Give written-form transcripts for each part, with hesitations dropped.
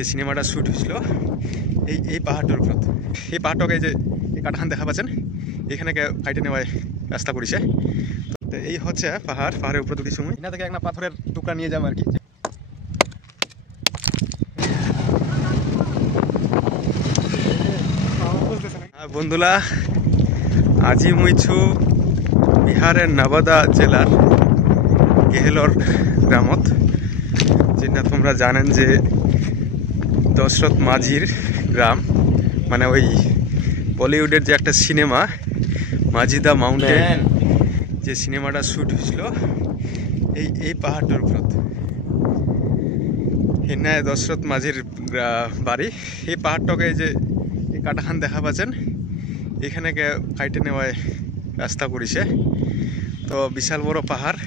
যে সিনেমাটা শ্যুট হয়েছিল এই পাহাড়টার উপর। এই পাহাড়টাকে যে এই কাঠাখান দেখা পাচ্ছেন, এখানে কাইটে নেওয়ায় রাস্তা করেছে। তো এই হচ্ছে পাহাড়ের উপরে দুটি সময় এখান থেকে একটা পাথরের টুকরা নিয়ে যাবো আর কি। বন্ধুরা, আজি মুইছু বিহারের নওয়াদা জেলার গেহেলর গ্রামত, যেটা তোমরা জানেন যে দশরথ মাঝির গ্রাম, মানে ওই বলিউডের যে একটা সিনেমা মাঝি দা মাউন্টেন, যে সিনেমাটা শ্যুট হয়েছিল এই পাহাড়টার উপর। এখানে দশরথ মাঝির বাড়ি। এই পাহাড়টাকে যে এই কাটাখান দেখা পাচ্ছেন, এখানে কাইটে নেওয়ায় রাস্তা করেছে। তো বিশাল বড় পাহাড়,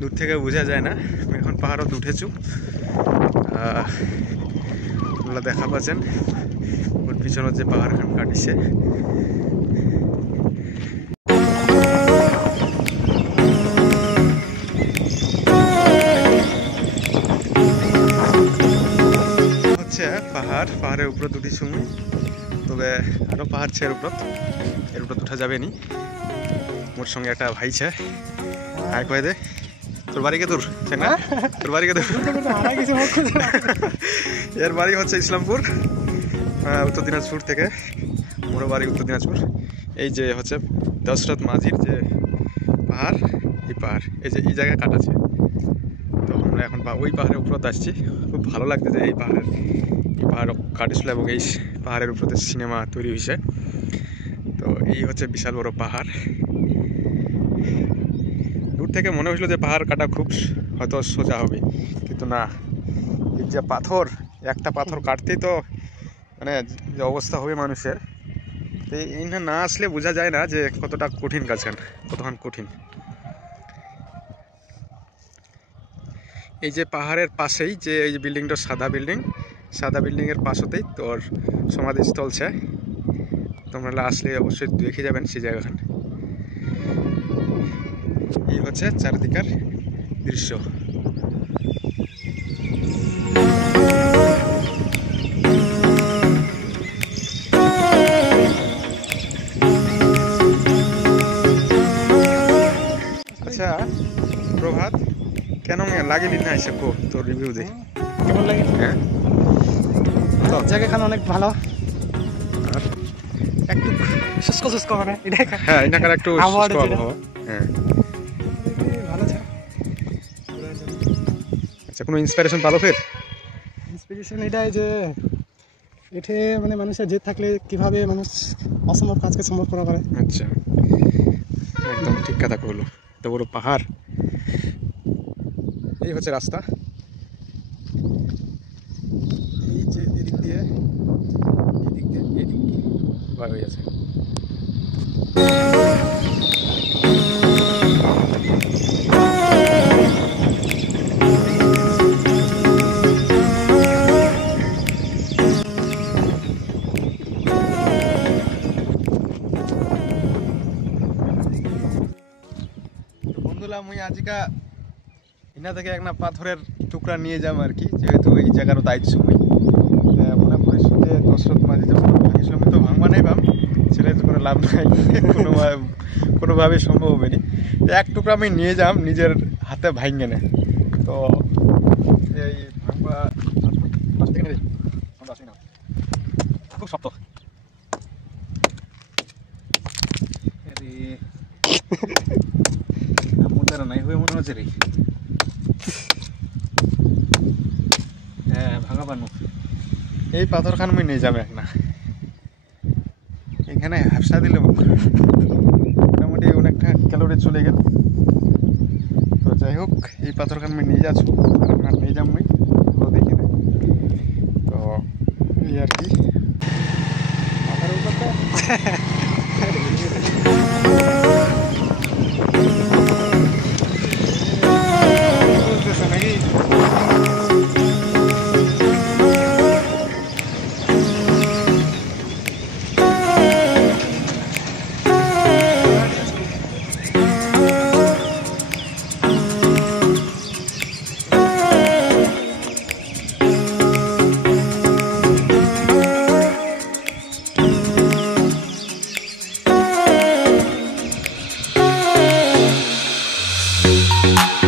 দূর থেকে বোঝা যায় না। আমি এখন পাহাড়ত উঠেছু, তোমরা দেখা পাচ্ছেন ওর পিছনের যে পাহাড়খান কাটিছে। হচ্ছে পাহাড়ের উপরে দুটি সময়, তবে আরো পাহাড় ছে এর উপর উঠা যাবে নি। মোর সঙ্গে একটা ভাই ছে, হাই কয়ে দে। তোর বাড়ি কে দূর? তোর বাড়ি কে দূর? এর বাড়ি হচ্ছে ইসলামপুর, উত্তর দিনাজপুর থেকে। মোর বাড়ি উত্তর দিনাজপুর। এই যে হচ্ছে দশরথ মাঝির যে পাহাড়, এই যে এই জায়গায় কাটাছে। তো আমরা এখন ওই পাহাড়ের উপর আসছি। খুব ভালো লাগতেছে এই পাহাড় কাটিছিল, এবং এই পাহাড়ের উপরে সিনেমা তৈরি হয়েছে। তো এই হচ্ছে বিশাল বড় পাহাড়। দূর থেকে মনে হয়েছিল যে পাহাড় কাটা খুব হয়তো সোজা হবে, কিন্তু না। এই যে পাথর, একটা পাথর কাটতেই তো মানে যে অবস্থা হবে মানুষের, তো এই না আসলে বোঝা যায় না যে কতটা কঠিন কাজখান, কতক্ষণ কঠিন। এই যে পাহাড়ের পাশেই যে এই বিল্ডিংটা সাদা বিল্ডিং এর পাশেতেই তোর সমাধিস্থল ছে। তোমরা আসলে অবশ্যই দেখে যাবেন সেই জায়গাখান। এই হচ্ছে চারিদিকার দৃশ্য। আচ্ছা প্রভাত, কেন লাগেনি না এসে তোর রিভিউ দে, কেমন লাগে? হ্যাঁ, তো জায়গাখান অনেক ভালো, একটু শুষ্ক মানে এটাই। হ্যাঁ, এখানকার একটু আবহাওয়া, হ্যাঁ ভালো আছে। আচ্ছা, কোনো ইন্সপিরেশন পালো ফের? ইন্সপিরেশন এটাই যে এঠে মানে মানুষের জেদ থাকলে কিভাবে মানুষ অসম্ভব কাজকে সম্ভব করা পারে। আচ্ছা, একদম ঠিক কথা কইলো। তো বড় পাহাড়, এই হচ্ছে রাস্তা। এই যে এদিক দিয়ে বার হয়ে আছে। বন্ধুরা, মুই আজিকা এনা থেকে একটা পাথরের টুকরা নিয়ে যাম আর কি, যেহেতু এই জায়গার দায়িত্ব মুই মনে করিস যে দশরথ মাঝি যখন ভাঙিছিল, আমি তো ভাঙবা নাই ভাম, ছেলে করে লাভ নাই, কোনোভাবেই সম্ভব হবে নি। এক টুকরা আমি নিয়ে যাম নিজের হাতে ভাঙে নে। তো এই ভাঙবা খুব শক্ত। নাই হয়ে মনে হচ্ছে রে। হ্যাঁ, ভাঙা পানু। এই পাথর খান মুই নিয়ে যাবে না, এখানে হাফসা দিলে মোটামুটি অনেকটা ক্যালোরি চলে গেল। তো যাই হোক, এই পাথর খান মুই নিয়ে যাচ্ছ, নিয়ে যাম মুই, দেখি না। তো এই আর কি মাথার উপর নাকি। আছে।